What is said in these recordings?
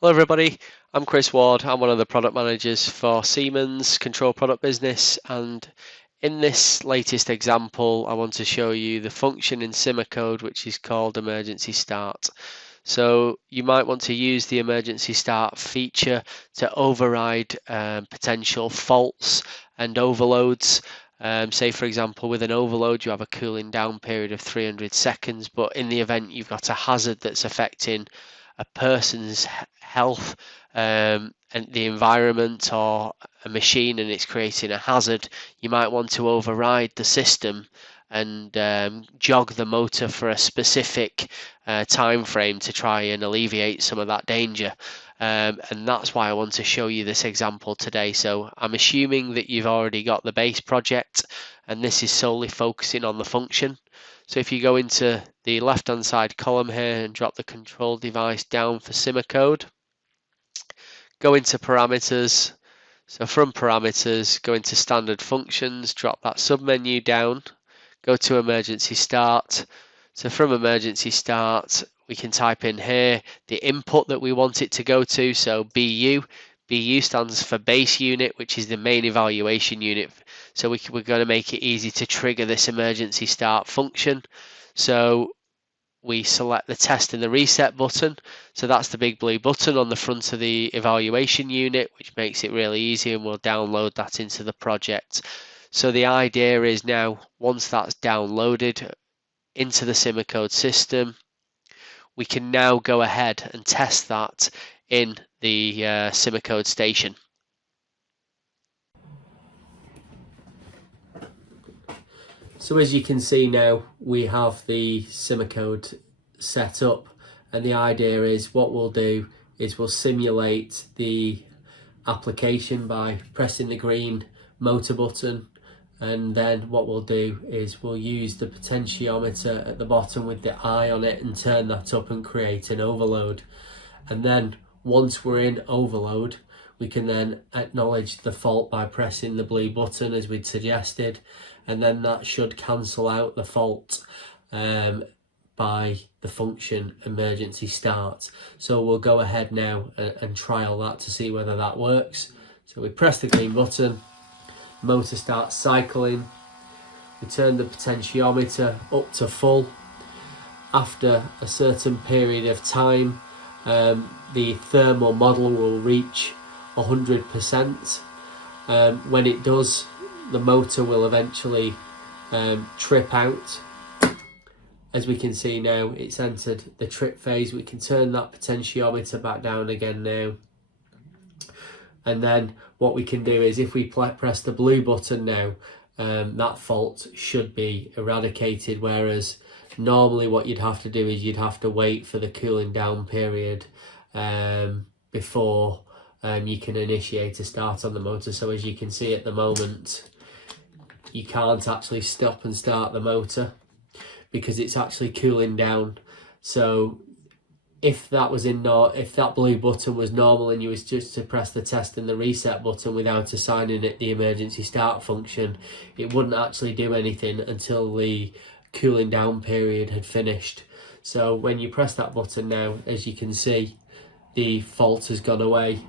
Hello everybody, I'm Chris Ward. I'm one of the product managers for Siemens Control Product Business, and in this latest example I want to show you the function in SIMOCODE which is called emergency start. So you might want to use the emergency start feature to override potential faults and overloads. Say for example with an overload you have a cooling down period of 300 seconds, but in the event you've got a hazard that's affecting a person's health and the environment, or a machine, and it's creating a hazard, you might want to override the system and jog the motor for a specific time frame to try and alleviate some of that danger. And that's why I want to show you this example today. So I'm assuming that you've already got the base project, and this is solely focusing on the function. So if you go into the left hand side column here and drop the control device down for SIMOCODE, go into parameters. So from parameters, go into standard functions, drop that submenu down, go to emergency start. So from emergency start, we can type in here the input that we want it to go to. So BU. BU stands for base unit, which is the main evaluation unit. So we're going to make it easy to trigger this emergency start function. So we select the test and the reset button. So that's the big blue button on the front of the evaluation unit, which makes it really easy, and we'll download that into the project. So the idea is now, once that's downloaded into the SIMOCODE system, we can now go ahead and test that in the SIMOCODE station. So as you can see now, we have the SIMOCODE set up, and the idea is what we'll do is we'll simulate the application by pressing the green motor button, and then what we'll do is we'll use the potentiometer at the bottom with the eye on it and turn that up and create an overload. And then once we're in overload, we can then acknowledge the fault by pressing the blue button as we'd suggested, and then that should cancel out the fault by the function emergency start. So we'll go ahead now and trial that to see whether that works. So we press the green button, motor starts cycling, we turn the potentiometer up to full. After a certain period of time, the thermal model will reach 100%. When it does, the motor will eventually trip out. As we can see now, it's entered the trip phase. We can turn that potentiometer back down again now. And then what we can do is, if we press the blue button now, that fault should be eradicated, whereas normally what you'd have to do is you'd have to wait for the cooling down period before you can initiate a start on the motor. So as you can see at the moment, you can't actually stop and start the motor because it's actually cooling down. So if that blue button was normal and you was just to press the test and the reset button without assigning it the emergency start function, it wouldn't actually do anything until the cooling down period had finished. So when you press that button now, as you can see, the fault has gone away,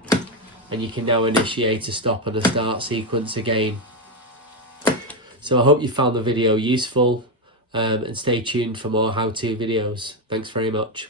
and you can now initiate a stop and a start sequence again. So I hope you found the video useful, and stay tuned for more how-to videos. Thanks very much.